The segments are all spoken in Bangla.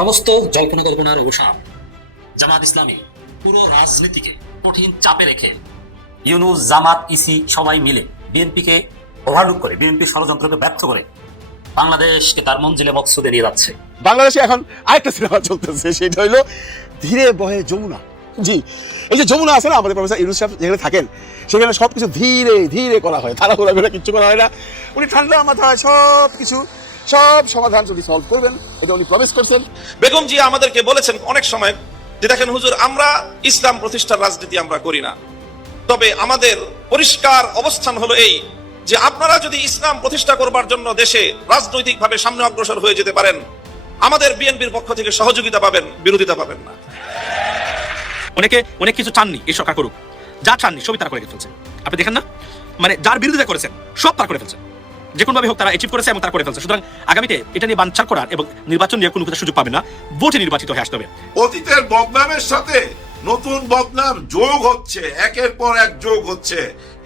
সমস্ত জল্পনা কল্পনার অবসান। জামাত ইসলামী পুরো রাজনীতিকে কঠিন চাপে রেখে ইউনূস, জামাত, ইসি সবাই মিলে বিএনপিকে ওভারলুক করে, বিএনপি ষড়যন্ত্রকে ব্যর্থ করে বাংলাদেশকে তার মঞ্জিলে মকসুদে নিয়ে যাচ্ছে। বাংলাদেশে এখন আরেকটা সিনেমা চলতেছে, সেটা হইলো ধীরে বহে যমুনা। জি, এই যে যমুনা আছে না, আমাদের প্রফেসর ইউনূস সাহেব যেখানে থাকেন সেখানে সবকিছু ধীরে ধীরে করা হয়, তাড়াহুড়া করে কিচ্ছু করা হয় না। উনি ঠান্ডা মাথায় সব সমাধান যদি সলভ করবেন, এটা উনি প্রমিস করছেন। বেগম জিয়া আমাদেরকে বলেছেন অনেক সময় যে দেখেন হুজুর, আমরা ইসলাম প্রতিষ্ঠার রাজনীতি আমরা করি না, তবে আমাদের পরিষ্কার অবস্থান হলো এই যে আপনারা যদি ইসলাম প্রতিষ্ঠা করবার জন্য দেশে রাজনৈতিকভাবে সামনে অগ্রসর হয়ে যেতে পারেন, আমাদের বিএনপির পক্ষ থেকে সহযোগিতা পাবেন, বিরোধিতা পাবেন না। অনেক কিছু চাননি এই সরকার করুক, যা চাননি সবই তারা করে ফেলছে। আপনি দেখেন না, মানে যার বিরোধিতা করেছেন সব তারা করে ফেলছে, যে কোনোভাবে হোক তারা অ্যাচিভ করেছে এবং তারা করে ফেলছে। সুতরাং আগামীতে এটা নিয়ে বানচাল করার এবং নির্বাচন নিয়ে কোনো সুযোগ পাবে না, ভোটে নির্বাচিত হয়ে আসতে হবে। অতীতের বদনামের সাথে নতুন বদনাম যোগ হচ্ছে, একের পর এক যোগ হচ্ছে,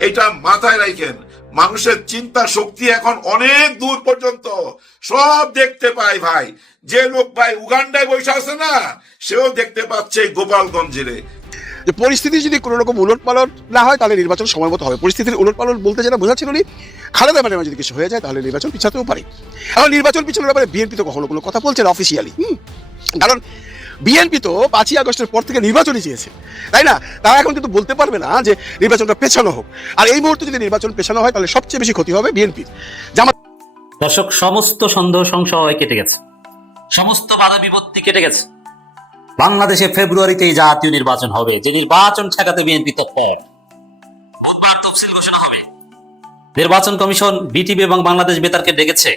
এটা মাথায় রাখেন। মানুষের চিন্তা শক্তি এখন অনেক দূর পর্যন্ত সব দেখতে পায় ভাই। যে লোক ভাই উগান্ডায় বসে আছে না, সেও দেখতে পাচ্ছে গোপালগঞ্জে। যে পরিস্থিতি যদি কোনো রকম উলটপালট না হয় তাহলে নির্বাচন সময় মতো হবে। পরিস্থিতির উলটপালট বলতে যেটা বোঝাচ্ছিল উনি, খালেদা ম্যাডামের যদি কিছু হয়ে যায় তাহলে নির্বাচন পিছাতেও পারে। এখন নির্বাচন পিছনের ব্যাপারে বিএনপি তো কখনো কোনো কথা বলছে না অফিসিয়ালি, কারণ বিএনপি তো 5ই আগস্টের পর থেকে নির্বাচনই চেয়েছে, তাই না? তারা এখন কিন্তু বলতে পারবে না যে নির্বাচনটা পেছানো হোক। আর এই মুহূর্তে যদি নির্বাচন পেছানো হয় তাহলে সবচেয়ে বেশি ক্ষতি হবে বিএনপির। জামাত দর্শক, সমস্ত সন্দেহ সংশয় কেটে গেছে, সমস্ত বাধা বিপত্তি কেটে গেছে। বাংলাদেশে ফেব্রুয়ারিতেই জাতীয় নির্বাচন হবে, যে নির্বাচন ঠেকাতে বিএনপি তৎপর। বুধবার তফসিল ঘোষণা হবে। নির্বাচন কমিশন বিটিভি এবং বাংলাদেশ বেতারকে ডেকেছে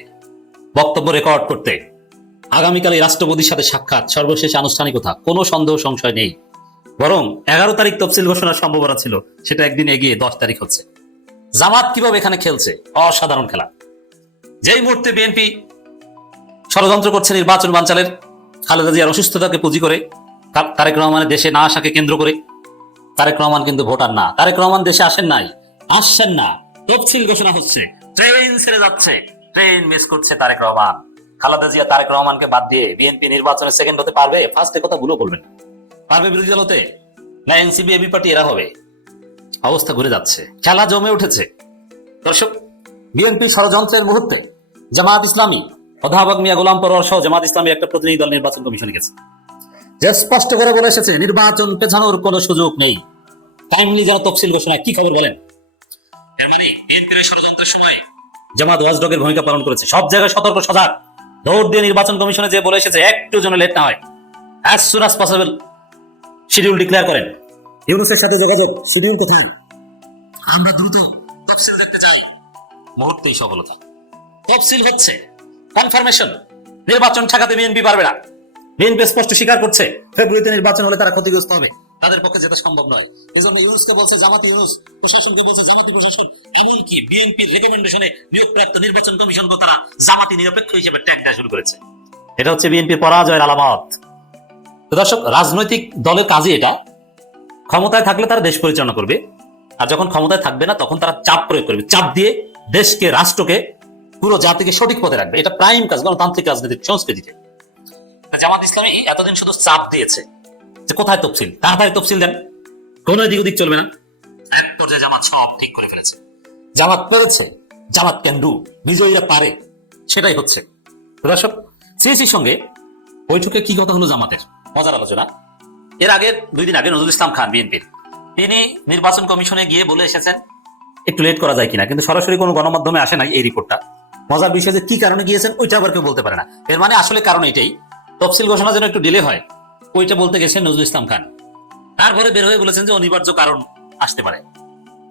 বক্তব্য রেকর্ড করতে। আগামীকাল এই রাষ্ট্রপতির সাথে সাক্ষাৎ, সর্বশেষ আনুষ্ঠানিকতা, কোনো সন্দেহ সংশয় নেই। বরং 11 তারিখ তফসিল ঘোষণার সম্ভাবনা ছিল, সেটা একদিন এগিয়ে 10 তারিখ হচ্ছে। জামাত কিভাবে এখানে খেলছে, অসাধারণ খেলা। যেই মুহূর্তে বিএনপি ষড়যন্ত্র করছে নির্বাচন বানচালের, খালেদা জিয়ার অসুস্থতাকে পুঁজি করে, তারেক রহমানের দেশে না আসাকে কেন্দ্র করে। তারেক রহমান কিন্তু ভোটার না, তারেক রহমান দেশে আসছেন না। তফসিল ঘোষণা হচ্ছে, ট্রেন ছেড়ে যাচ্ছে, ট্রেন মিস করছে তারেক রহমান। খালেদা জিয়া তারেক রহমানকে বাদ দিয়ে বিএনপি নির্বাচনে সেকেন্ড হতে পারবে? ফার্স্টে কথা ভুলো বলবেন, পারবে বিরোধী দল হতে? না এনসিপি এবি পার্টি এরা হবে? অবস্থা ঘুরে যাচ্ছে, খেলা জমে উঠেছে। দর্শক, বিএনপি ষড়যন্ত্রের মুহূর্তে জামাত ইসলামী, অধ্যাপক মিয়া গোলাম পরোয়ার সহ জামাত ইসলামী একটা প্রতিনিধি দল নির্বাচন কমিশনে গেছে, যে স্পষ্ট করে বলে এসেছে নির্বাচন পেছানোর কোনো সুযোগ নেই। টাইমলি যেন তফসিল ঘোষণায় কি খবর বলেন? এর মানে বিএনপির ষড়যন্ত্রের সময় জামাত ওয়াচডগের ভূমিকা পালন করেছে, সব জায়গায় সতর্ক সজাগ। দৌড় দিয়ে নির্বাচন কমিশনে যে বলে এসেছে একটু যেন লেট না হয়, as soon as possible schedule declare করেন। ইউনূসের সাথে যোগাযোগ, শিডিউল কোথায়? আমরা দ্রুত তফসিল দেখতে চাই। মুহূর্তেই সফলতা, তফসিল হচ্ছে, কনফার্মেশন। নির্বাচন ঠেকাতে বিএনপি পারবে না। বিএনপি স্পষ্ট স্বীকার করছে ফেব্রুয়ারিতে নির্বাচন হলে তারা ক্ষতিগ্রস্ত হবে, তাদের পক্ষে যেটা সম্ভব নয়। এই জন্য ইউনূসকে বলছে জামাত ইউনূস, প্রশাসনকে বলছে জামাতি প্রশাসন। এমনকি বিএনপির রেকমেন্ডেশনে নিয়োগপ্রাপ্ত নির্বাচন কমিশনকে তারা জামাতি নিরপেক্ষ হিসেবে ট্যাগ দেওয়া শুরু করেছে। এটা হচ্ছে বিএনপির পরাজয়ের আলামত। তো দর্শক, রাজনৈতিক দলের কাজই এটা। ক্ষমতায় থাকলে তারা দেশ পরিচালনা করবে, আর যখন ক্ষমতায় থাকবে না তখন তারা চাপ প্রয়োগ করবে, চাপ দিয়ে দেশকে, রাষ্ট্রকে, পুরো জাতিকে সঠিক পথে রাখবে। এটা প্রাইম কাজ গণতান্ত্রিক রাজনীতির সংস্কৃতিতে। জামাত ইসলামী এতদিন শুধু চাপ দিয়েছে যে কোথায় তফসিল, তাড়াতাড়ি তফসিল দেন, কোন এদিক ওদিক চলবে না। এক পর্যায়ে জামাত সব ঠিক করে ফেলেছে। জামাত পেরেছে, জামাত ক্যান ডু, বিজয়ীরা পারে, সেটাই হচ্ছে। দর্শক, সিএসির সঙ্গে বৈঠকে কি কথা হলো জামাতের, মজার আলোচনা। এর আগে 2 দিন আগে নজরুল ইসলাম খান বিএনপির, তিনি নির্বাচন কমিশনে গিয়ে বলে এসেছেন একটু লেট করা যায় কিনা, কিন্তু সরাসরি কোনো গণমাধ্যমে আসে নাই এই রিপোর্টটা। মজার বিষয় যে কি কারণে গিয়েছেন ওইটা আবার কেউ বলতে পারে না। এর মানে আসলে কারণ এটাই, তফসিল ঘোষণা যেন একটু ডিলে হয়, ওইটা বলতে গেছেন নজরুল ইসলাম খান। তারপরে বের হয়ে বলেছেন যে অনিবার্য কারণ আসতে পারে,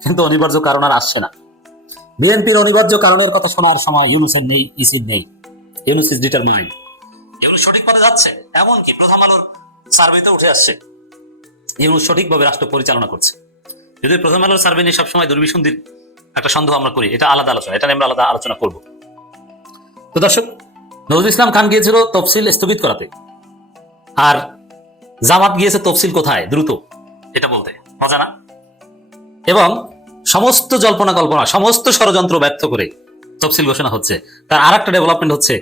কিন্তু অনিবার্য কারণ আর আসছে না। বিএনপির অনিবার্য কারণের কথা শোনার সময় ইউনূসের নেই, ইসির নেই। ইউনূস ইজ ডিটারমাইন্ড, ইউনূস সঠিক পথে যাচ্ছে, এমনকি প্রথম আলোর সার্ভেতে উঠে আসছে ইউনূস সঠিকভাবে রাষ্ট্র পরিচালনা করছে। যদি প্রথম আলোর সার্ভে নিয়ে সবসময় দুর্বিসন্ধির একটা সন্দেহ আমরা করি, এটা আলাদা আলোচনা, এটা নিয়ে আমরা আলাদা আলোচনা করব। তো দর্শক, নজরুল ইসলাম খান গিয়েছিল তফসিল স্থগিত করাতে, আর জামাত গিয়েছে তফসিল কোথায় দ্রুত এটা বলতে। মজা না? এবং সমস্ত জল্পনা কল্পনা, সমস্ত ষড়যন্ত্র ব্যর্থ করে তফসিল ঘোষণা হচ্ছে। তার আর একটা ডেভেলপমেন্ট হচ্ছে,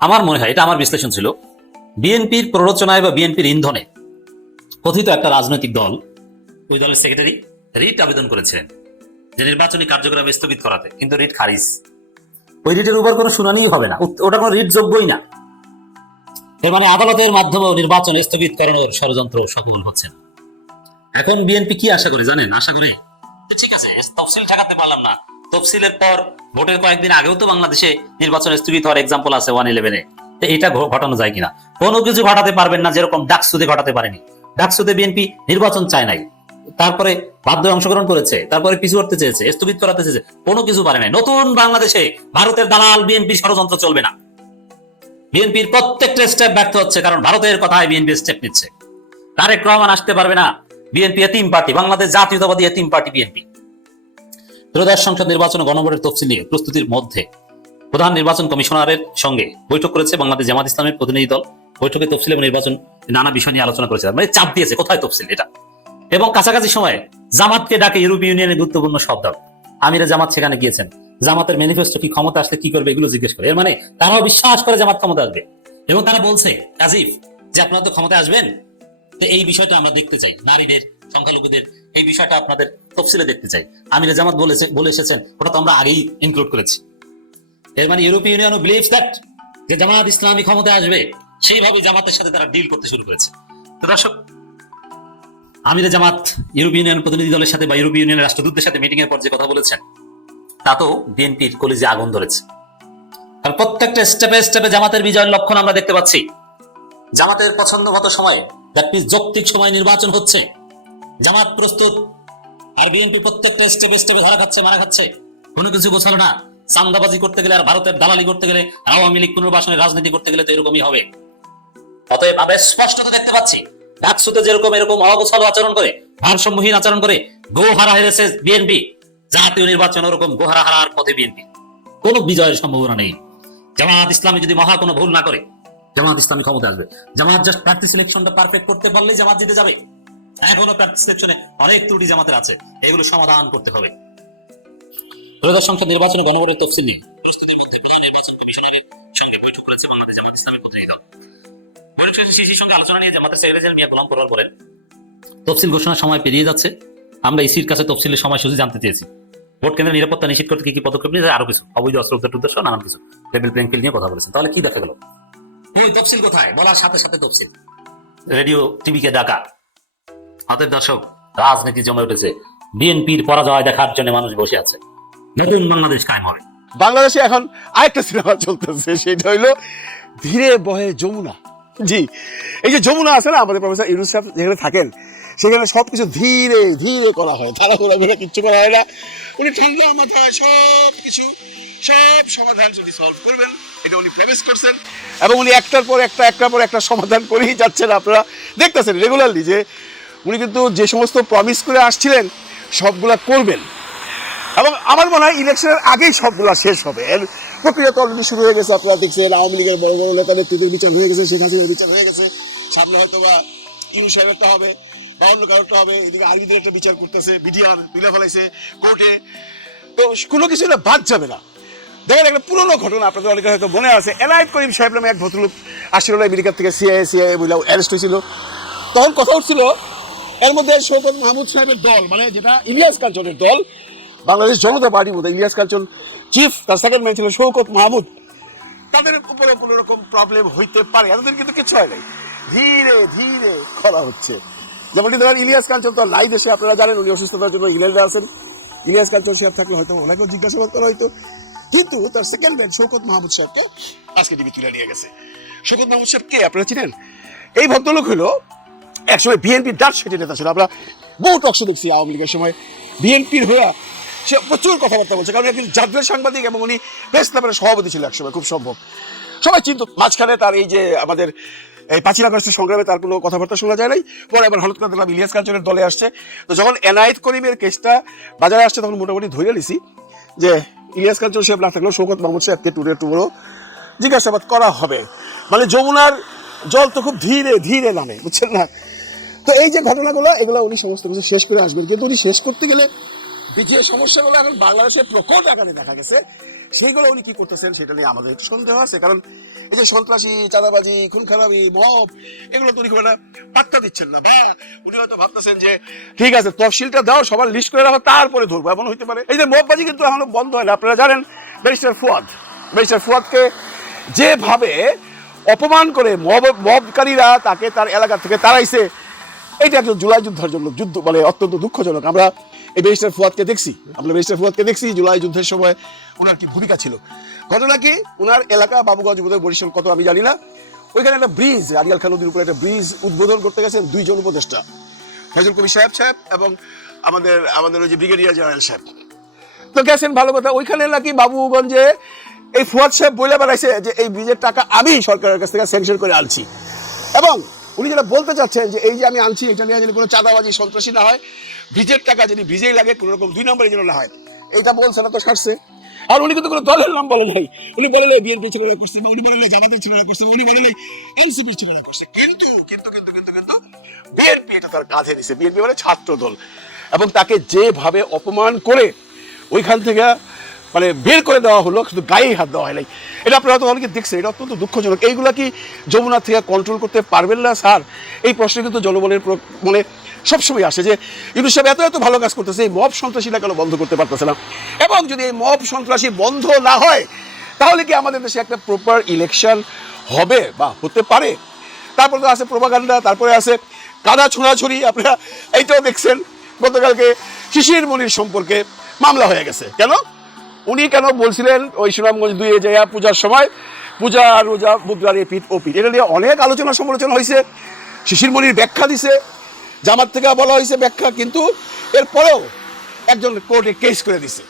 আমার মনে হয়, এটা আমার বিশ্লেষণ ছিল, বিএনপির প্ররোচনায় বা বিএনপির ইন্ধনে কথিত একটা রাজনৈতিক দল, ওই দলের সেক্রেটারি রিট আবেদন করেছিলেন যে নির্বাচনী কার্যক্রম স্থগিত করাতে, কিন্তু রিট খারিজ। ওই রিটের উপর কোনো শুনানিই হবে না, ওটা কোনো রিট যোগ্যই না। এর মানে আদালতের মাধ্যমে নির্বাচন স্থগিত করানোর ষড়যন্ত্র সফল হচ্ছে না। এখন বিএনপি কি আশা করে জানেন? আশা করে ঠিক আছে, তফসিল ঠেকাতে পারলাম না, তফসিলের পর ভোটের কয়েকদিন আগেও তো বাংলাদেশে নির্বাচন স্থগিত হওয়ার এক্সাম্পল আছে 111-এ। এটা ঘটানো যায় কিনা? কোনো কিছু ঘটাতে পারবেন না, যেরকম ডাকসুতে ঘটাতে পারেনি। ডাকসুতে বিএনপি নির্বাচন চায় নাই, তারপরে বাধ্য অংশগ্রহণ করেছে, তারপরে পিছু করতে চেয়েছে, স্থগিত করাতে চেয়েছে, কোনো কিছু পারে নাই। নতুন বাংলাদেশে ভারতের দালাল বিএনপি ষড়যন্ত্র চলবে না। বিএনপির প্রত্যেকটা স্টেপ ব্যর্থ হচ্ছে, কারণ ভারতের কথায় বিএনপি স্টেপ নিচ্ছে। তারেক রহমান আসতে পারবে না। বিএনপি এতিম পার্টি, বাংলাদেশ জাতীয়তাবাদী এতিম পার্টি বিএনপি। ত্রয়োদশ সংসদ নির্বাচন ও গণভোটের তফসিল নিয়ে প্রস্তুতির মধ্যে প্রধান নির্বাচন কমিশনারের সঙ্গে বৈঠক করেছে বাংলাদেশ জামাত ইসলামের প্রতিনিধি দল। বৈঠকে তফসিল এবং নির্বাচন নানা বিষয় নিয়ে আলোচনা করেছে, মানে চাপ দিয়েছে কোথায় তফসিল এটা। এবং কাছাকাছি সময়ে জামাতকে ডাকে ইউরোপীয় ইউনিয়নের গুরুত্বপূর্ণ সব দল। আমিরে জামাত সেখানে গিয়েছেন, জামাতের ম্যানিফেস্টো কি, ক্ষমতা আসলে কি করবে, এগুলো জিজ্ঞেস করে। এর মানে তারাও বিশ্বাস করে জামাত ক্ষমতা আসবে, এবং তারা বলছে আজিফ যে আপনারা তো ক্ষমতা আসবেন, তো এই বিষয়টা আমরা দেখতে চাই, নারীদের, সংখ্যালঘুদের এই বিষয়টা আপনাদের তফসিলে দেখতে চাই। আমিরে জামাত বলে এসেছেন ওটা তো আমরা আগেই ইনক্লুড করেছি। এর মানে ইউরোপীয় ইউনিয়ন বিলিভস দ্যাট যে জামাত ইসলামী ক্ষমতায় আসবে, সেইভাবে জামাতের সাথে তারা ডিল করতে শুরু করেছে। তো দর্শক, আমিরে জামাত ইউরোপীয় ইউনিয়ন প্রতিনিধি দলের সাথে বা ইউরোপীয় ইউনিয়নের রাষ্ট্রদূতদের সাথে মিটিং এর পর যে কথা বলেছেন, তা তো বিএনপির কলিজে আগুন ধরেছে। কারণ প্রত্যেকটা স্টেপে স্টেপে জামাতের বিজয়ের লক্ষণ আমরা দেখতে পাচ্ছি। জামাতের পছন্দ মতো সময়ে, দ্যাট মিনস যৌক্তিক সময় নির্বাচন হচ্ছে, জামাত প্রস্তুত। আর বিএনপি প্রত্যেকটা স্টেপে স্টেপে ধরা খাচ্ছে, মারা খাচ্ছে, কোনো কিছু গোছালো না। চান্দাবাজি করতে গেলে আর ভারতের দালালি করতে গেলে, আওয়ামী লীগ পুনর্বাসনের রাজনীতি করতে গেলে তো এরকমই হবে। অতএব আমরা স্পষ্টত দেখতে পাচ্ছি ডাকসুতে যেরকম এরকম অগোছালো আচরণ করে, ভারসাম্যহীন আচরণ করে গোহারা হেরেছে বিএনপি, জাতীয় নির্বাচন ওরকম গোহারা হারার পথে বিএনপি। কোনো বিজয়ের সম্ভাবনা নেই। জামাত ইসলামী যদি মহা কোনো ভুল না করে, জামাত ইসলামী ক্ষমতা আসবে। জামাত জাস্ট প্রার্থী সিলেকশনটা পারফেক্ট করতে পারলেই জামাত জিতে যাবে। এখনো প্রার্থী সিলেকশনে অনেক ত্রুটি জামাতের আছে, এগুলো সমাধান করতে হবে। ত্রয়োদশ সংসদ নির্বাচনে গণভোটের তফসিল নিয়ে প্রস্তুতির মধ্যে প্রধান নির্বাচন কমিশনারের সঙ্গে বৈঠক করেছে বাংলাদেশ জামাত ইসলামের প্রতিনিধি দল। বৈঠক শেষে সিসির সঙ্গে আলোচনা নিয়ে জামাতের সেক্রেটারি মিয়া গোলাম পরোয়ার বলেন, তফসিল ঘোষণার সময় পেরিয়ে যাচ্ছে, আমরা ইসির কাছে তফসিলের সময়সূচি জানতে চেয়েছি। ভোট কেন্দ্রের নিরাপত্তা নিশ্চিত করতে কি কি পদক্ষেপ নিয়েছে, আরো কিছু অবৈধ অস্ত্র উদ্ধার সহ নানান কিছু লেভেল প্লেইং ফিল্ড নিয়ে কথা বলেছেন। তাহলে কি দেখা গেল? ওই তফসিল কোথায় বলার সাথে সাথে তফসিল, রেডিও টিভিকে ডাকা। হাতের দর্শক, রাজনীতি জমে উঠেছে, বিএনপির পরাজয় দেখার জন্য মানুষ বসে আছে। নতুন বাংলাদেশ কায়েম হবে। বাংলাদেশে এখন আরেকটা সিনেমা চলতেছে, সেটা হইলো ধীরে বহে যমুনা। জি, এই যে যমুনা আছে না, আমাদের প্রফেসর ইউনুস সাহেব যেখানে থাকেন, সেখানে সবকিছু ধীরে ধীরে করা হয়, তারা ঘোরাঘোরা কিচ্ছু করা হয় না। উনি ঠান্ডা মাথায় সব সমাধান যদি সলভ করবেন, এটা উনি প্রমিস করছেন, এবং উনি একটার পর একটা সমাধান করেই যাচ্ছেন। আপনারা দেখতেছেন রেগুলারলি যে উনি কিন্তু যে সমস্ত প্রমিস করে আসছিলেন সবগুলা করবেন, এবং আমার মনে হয় ইলেকশনের আগেই সবগুলা শেষ হবে। এর প্রক্রিয়া তো অলরেডি শুরু হয়ে গেছে। আপনারা দেখছেন আওয়ামী লীগের বড় বড় নেতা নেত্রীদের বিচার হয়ে গেছে, শেখ হাসিনার বিচার হয়ে গেছে, সামনে হয়তো বা ইউনূস সাহেবেরটা হবে বা অন্য কারোরটা হবে। এদিকে আর্মিদের একটা বিচার করতেছে, বিডিআর তুলে ফেলাইছে কোর্টে। তো কোনো কিছু না বাদ যাবে না। দেখেন একটা পুরোনো ঘটনা আপনাদের অনেকে হয়তো মনে আছে, এনায়েত করিম সাহেব নামে এক ভদ্রলোক আসছিল আমেরিকা থেকে, সিআইএ বলে অ্যারেস্ট হয়েছিল। তখন কথা উঠছিল এর মধ্যে শওকত মাহমুদ সাহেবের দল, মানে যেটা ইলিয়াস কাঞ্চনের দল, বাংলাদেশ জনতা পার্টির মধ্যে ইলিয়াস কাঞ্চন চিফ, তার সেকেন্ড ম্যান ছিল শওকত মাহমুদ। তাদের উপরে কোনো রকম প্রবলেম হইতে পারে, এতদিন কিন্তু কিছু হয় নাই, ধীরে ধীরে করা হচ্ছে। যেমনটি ধরেন ইলিয়াস কাঞ্চন তো নাই দেশে, আপনারা জানেন উনি অসুস্থতার জন্য ইংল্যান্ডে আছেন। ইলিয়াস কাঞ্চন সাহেব থাকলে হয়তো ওনাকেও জিজ্ঞাসাবাদ করা হয়তো, কিন্তু তার সেকেন্ড ম্যান শওকত মাহমুদ সাহেবকে আজকে টিভি তুলে নিয়ে গেছে। শওকত মাহমুদ সাহেব কে আপনারা চিনেন? এই ভদ্রলোক হলো একসময় বিএনপির ডাচ সেটি নেতা ছিল। আমরা বহু টকশো দেখছি আওয়ামী লীগের সময়, বিএনপির হয়ে সে প্রচুর কথাবার্তা বলছে, কারণ একদিন জাতীয় সাংবাদিক এবং উনি প্রেস ক্লাবের সভাপতি ছিল একসময়, খুব সম্ভব সবাই চিন্ত। মাঝখানে তার এই যে আমাদের এই 5ই আগস্টের সংগ্রামে তার কোনো কথাবার্তা শোনা যায় নাই। পরে আবার হঠাৎ করে দেখলাম ইলিয়াস কাঞ্চনের দলে আসছে। তো যখন এনায়েত করিমের কেসটা বাজারে আসছে, তখন মোটামুটি ধরে নিছি যে ইলিয়াস কাঞ্চন সাহেব না থাকলেও শওকত মাহমুদ সাহেবকে টুরো জিজ্ঞাসাবাদ করা হবে। মানে যমুনার জল তো খুব ধীরে ধীরে নামে, বুঝছেন না? তো এই যে ঘটনাগুলো, এগুলো উনি সমস্ত কিছু শেষ করে আসবেন, কিন্তু উনি শেষ করতে গেলে যে সমস্যাগুলো এখন বাংলাদেশে প্রকট আকারে দেখা গেছে, সেইগুলো উনি কি করতেছেন সেটা নিয়ে আমাদের একটু সন্দেহ আছে, কারণ এই যে সন্ত্রাসী, চাঁদাবাজি, খুন খারাপি, মব, এগুলো তো উনি খুব একটা পাত্তা দিচ্ছেন না, বা উনি হয়তো ভাবতেছেন যে ঠিক আছে তফসিলটা দাও, সবার লিস্ট করে রাখো, তারপরে ধরবো, এমন হইতে পারে। এই যে মববাজি কিন্তু এখনো বন্ধ হয় না। আপনারা জানেন ব্যারিস্টার ফুয়াদকে যেভাবে অপমান করে মবকারীরা তাকে তার এলাকা থেকে তাড়াইছে, এইটা একজন জুলাই যুদ্ধের জন্য যুদ্ধ মানে অত্যন্ত দুঃখজনক। আমরা এই ব্যারিস্টার ফুয়াদকে দেখছি জুলাই যুদ্ধের সময় ওনার কি ভূমিকা ছিল। ঘটনা কি, ওনার এলাকা বাবুগঞ্জ বোধহয় বরিশাল কত আমি জানি না, ওইখানে একটা ব্রিজ, আরিয়াল খান নদীর উপরে একটা ব্রিজ উদ্বোধন করতে গেছেন দুইজন উপদেষ্টা, ফয়জুল কবির সাহেব এবং আমাদের ওই যে ব্রিগেডিয়ার জেনারেল সাহেব। তো গেছেন, ভালো কথা। ওইখানে নাকি বাবুগঞ্জে এই ফুয়াদ সাহেব বলে বেড়াইছে যে এই ব্রিজের টাকা আমি সরকারের কাছ থেকে স্যাংশন করে আনছি, এবং উনি যেটা বলতে চাচ্ছেন যে এই যে আমি আনছি এটা নিয়ে যদি কোনো চাঁদাবাজি, সন্ত্রাসী না হয়, ব্রিজের টাকা যদি ব্রিজেই লাগে, কোনো রকম 2 নম্বরের জন্য না হয়, এইটা বলছে না তো সারছে। আর উনি কিন্তু কোনো দলের নাম বলে নাই, উনি বলে নাই বিএনপি ছেলেরা করছে, বা উনি বলে নাই জামাতের ছেলেরা করছে, উনি বলে নাই এনসিপির ছেলেরা করছে, কিন্তু বিএনপি এটা তার কাঁধে নিছে, বিএনপি মানে ছাত্র দল, এবং তাকে যেভাবে অপমান করে ওইখান থেকে মানে বের করে দেওয়া হলো, শুধু গায়ে হাত দেওয়া হয় নাই। এটা আপনারা তো অনেকে দেখছেন, এটা অত্যন্ত দুঃখজনক। এইগুলা কি যমুনা থেকে কন্ট্রোল করতে পারবেন না স্যার? এই প্রশ্ন কিন্তু জনগণের মনে সবসময় আসে যে ইউনূস সাহেব এত ভালো কাজ করতেছে, এই মব সন্ত্রাসীটা কেন বন্ধ করতে পারতেছে না? এবং যদি এই মব সন্ত্রাসী বন্ধ না হয়, তাহলে কি আমাদের দেশে একটা প্রপার ইলেকশন হবে বা হতে পারে? তারপর তো আছে প্রোপাগান্ডা, তারপরে আছে কাদা ছোঁড়াছুড়ি। আপনারা এইটাও দেখছেন, গতকালকে শিশির মনির সম্পর্কে মামলা হয়ে গেছে। কেন? উনি কেন বলছিলেন ওই সুনামগঞ্জ 2 জায়গা পূজার সময় পূজা আর রোজা মুদ্রার এপিঠ ওপিঠ, এটা নিয়ে অনেক আলোচনা সমালোচনা হয়েছে। শিশির মনির ব্যাখ্যা দিছে, জামাত থেকে বলা হয়েছে ব্যাখ্যা, কিন্তু এরপরেও একজন কোর্টে কেস করে দিছে।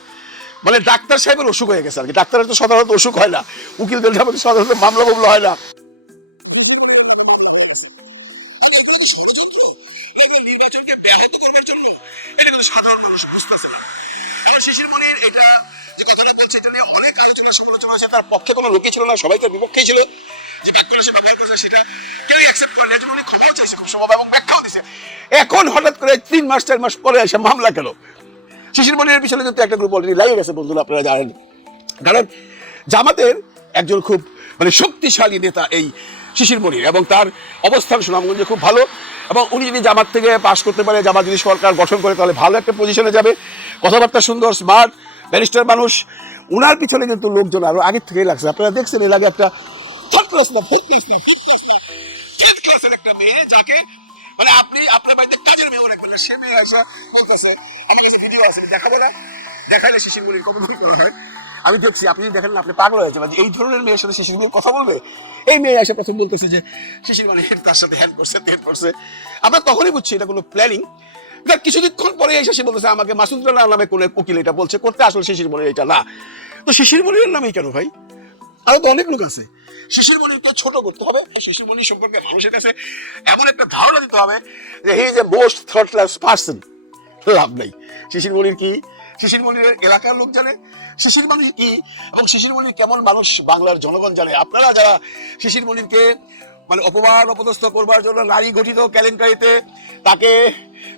মানে ডাক্তার সাহেবের অসুখ হয়ে গেছে আর কি। ডাক্তারের তো সাধারণত অসুখ হয় না, উকিলদের সাধারণত মামলা হয় না। সাধারণ মানুষ বুঝতেছে না। শিশির মনির এটা যে কথাটা বলছে এটা নিয়ে অনেক আলোচনা সমালোচনা আছে। তার পক্ষে কোনো লোকই ছিল না, সবাই তার বিপক্ষেই ছিল। যে ব্যাখ্যা সে ব্যবহার করেছে সেটা কেউই অ্যাকসেপ্ট করে না, উনি ক্ষমাও চাইছে খুব সম্ভব, এবং ব্যাখ্যাও দিছে। এখন হঠাৎ করে 3 মাস 4 মাস পরে এসে মামলা কেন? শিশির মনিরের পিছনে কিন্তু একটা গ্রুপ অলরেডি লাগিয়ে গেছে বন্ধুরা, আপনারা জানেন। কারণ জামাতের একজন খুব মানে শক্তিশালী নেতা এই শিশির মনির, এবং তার অবস্থান সুনামগঞ্জে খুব ভালো, এবং উনি যদি জামাত থেকে পাশ করতে পারে, জামাত যদি সরকার গঠন করে, তাহলে ভালো একটা পজিশনে যাবে। কথাবার্তা সুন্দর, স্মার্ট, ব্যারিস্টার মানুষ। উনার পিছনে কিন্তু লোকজন আরো আগের থেকেই লাগছে। আপনারা দেখছেন এর আগে একটা থার্ড ক্লাসের একটা মেয়ে, যাকে মানে আপনি আপনার বাড়িতে কাজের মেয়েও রাখবেন না, সে মেয়ে আসা বলতেছে, আমার কাছে ভিডিও আছে, দেখাবো না, দেখাইলে শিশির মনির কবর করা হয়। আমি দেখছি, আপনি দেখেন না, আপনি পাগল হয়ে যাবেন। এই ধরনের মেয়ের সাথে শিশির মনির কথা বলবে? এই মেয়ে এসে প্রথম বলতেছে যে শিশির মনির তার সাথে হ্যান্ড করছে, তেল করছে। আমরা তখনই বুঝছি এটা কোনো প্ল্যানিং। কিছুদিন পরে এসে সে বলতেছে আমাকে মাসুদ রানা নামে কোন উকিল এটা বলছে করতে, আসলে শিশির মনির এটা না। তো শিশির মনিরের নামেই কেন ভাই? আরো তো অনেক লোক আছে। শিশির মনিরকে ছোট করতে হবে, শিশির মনির সম্পর্কে মানুষের কাছে এমন একটা ধারণা দিতে হবে যে he is a most thoughtless person. লাভ নাই। শিশির মনির কি? শিশির মনিরের এলাকার লোক জানে শিশির মনির কি, এবং শিশির মনির কেমন মানুষ বাংলার জনগণ জানে। আপনারা যারা শিশির মনিরকে মানে অপমান অপদস্থ করবার জন্য নারী গঠিত কেলেঙ্কারিতে তাকে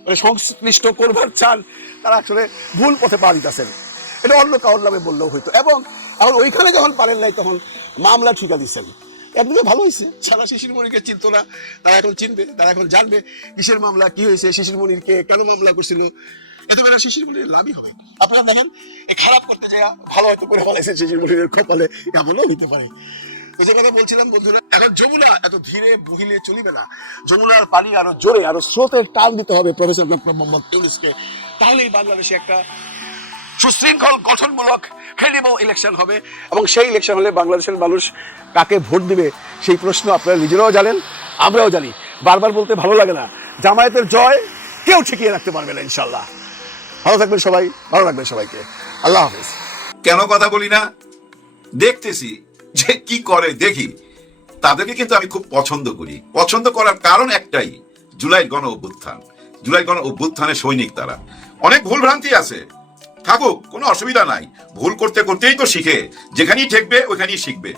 মানে সংশ্লিষ্ট করবার চান, তারা আসলে ভুল পথে পা দিতেছেন। এটা অন্য কারোর নামে বললেও হইতো। এবং এখন ওইখানে যখন পারেন নাই, তখন মামলা ঠিকা দিচ্ছেন। একদিকে ভালো হয়েছে, সারা শিশির মনিরকে চিনত না, তারা এখন চিনবে, তারা এখন জানবে কিসের মামলা, কি হয়েছে, শিশির মনিরকে কেন মামলা করছিল। এত বেলা শিশির মনির লাভই হবে। আপনারা দেখেন, খারাপ করতে যায় ভালো হয়তো করে ফেলাইছে শিশির মনিরের কপালে, এমনও হইতে পারে। যে কথা বলছিলাম বন্ধুরা, এখন যমুনা এত ধীরে বহিলে চলিবে না। যমুনার পানি আরো জোরে, আরো স্রোতের টান দিতে হবে প্রফেসর ডক্টর মোহাম্মদ ইউনূসকে। তাহলেই বাংলাদেশে একটা সুশৃঙ্খল, গঠনমূলক, ক্রেডিবল ইলেকশন হবে। এবং সেই ইলেকশন হলে বাংলাদেশের মানুষ কাকে ভোট দিবে সেই প্রশ্ন আপনারা নিজেরাও জানেন, আমরাও জানি। বারবার বলতে ভালো লাগে না, জামায়াতের জয় কেউ ঠেকিয়ে রাখতে পারবে না ইনশাল্লাহ। ভালো থাকবেন সবাই, ভালো রাখবেন সবাইকে। আল্লাহ হাফেজ। কেন কথা বলি না? দেখতেছি যে কি করে, দেখি। তাদেরকে কিন্তু আমি খুব পছন্দ করি। পছন্দ করার কারণ একটাই, জুলাই গণ অভ্যুত্থান। জুলাই গণ অভ্যুত্থানের সৈনিক তারা। অনেক ভুল ভ্রান্তি আছে, থাকুক, কোনো অসুবিধা নাই। ভুল করতে করতেই তো শিখে, যেখানেই ঠেকবে ওইখানেই শিখবে।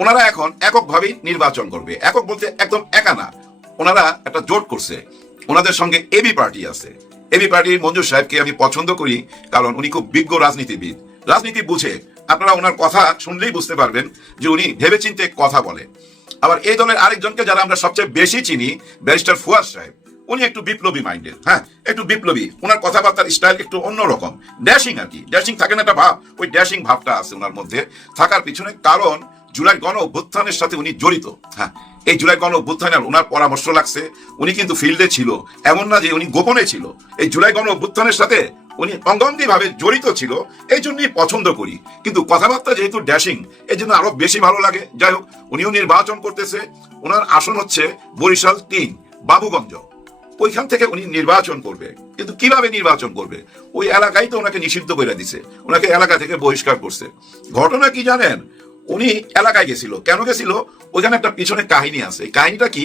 ওনারা এখন এককভাবেই নির্বাচন করবে। একক বলতে একদম একা না, ওনারা একটা জোট করছে। ওনাদের সঙ্গে এবি পার্টি আছে। এবি পার্টির মঞ্জুর সাহেবকে আমি পছন্দ করি, কারণ উনি খুব বিজ্ঞ রাজনীতিবিদ, রাজনীতি বুঝে, আপনারা ওনার কথা শুনলেই বুঝতে পারবেন যে উনি ভেবেচিন্তে কথা বলে। আবার এই দলের আরেকজনকে যারা আমরা সবচেয়ে বেশি চিনি, ব্যারিস্টার ফুয়াদ সাহেব, উনি একটু বিপ্লবী মাইন্ডের, হ্যাঁ একটু বিপ্লবী, ওনার কথাবার্তার স্টাইল একটু অন্যরকম, ড্যাশিং আর কি, ড্যাশিং থাকে না একটা ভাব, ওই ড্যাশিং ভাবটা আছে ওনার মধ্যে থাকার পিছনে কারণ জুলাই গণ অভ্যুত্থানের সাথে উনি জড়িত। হ্যাঁ, এই জুলাই গণ অভ্যুত্থানের ওনার পরামর্শ লাগছে, উনি কিন্তু ফিল্ডে ছিল, এমন না যে উনি গোপনে ছিল, এই জুলাই গণ অভ্যুত্থানের সাথে উনি অঙ্গাঙ্গি ভাবে জড়িত ছিল, এই জন্যই পছন্দ করি। কিন্তু কথাবার্তা যেহেতু ড্যাশিং, এই জন্য আরো বেশি ভালো লাগে। যাই হোক, উনিও নির্বাচন করতেছে, ওনার আসন হচ্ছে বরিশাল ৩ বাবুগঞ্জ, ওইখান থেকে উনি নির্বাচন করবে। কিন্তু কিভাবে নির্বাচন করবে? ওই এলাকায় তো ওনাকে নিষিদ্ধ করে দিছে, ওনাকে এলাকা থেকে বহিষ্কার করছে। ঘটনা কি জানেন? উনি এলাকায় গেছিল, কেন গেছিল? ওইখানে একটা পিছনে কাহিনী আছে। এই কাহিনীটা কি?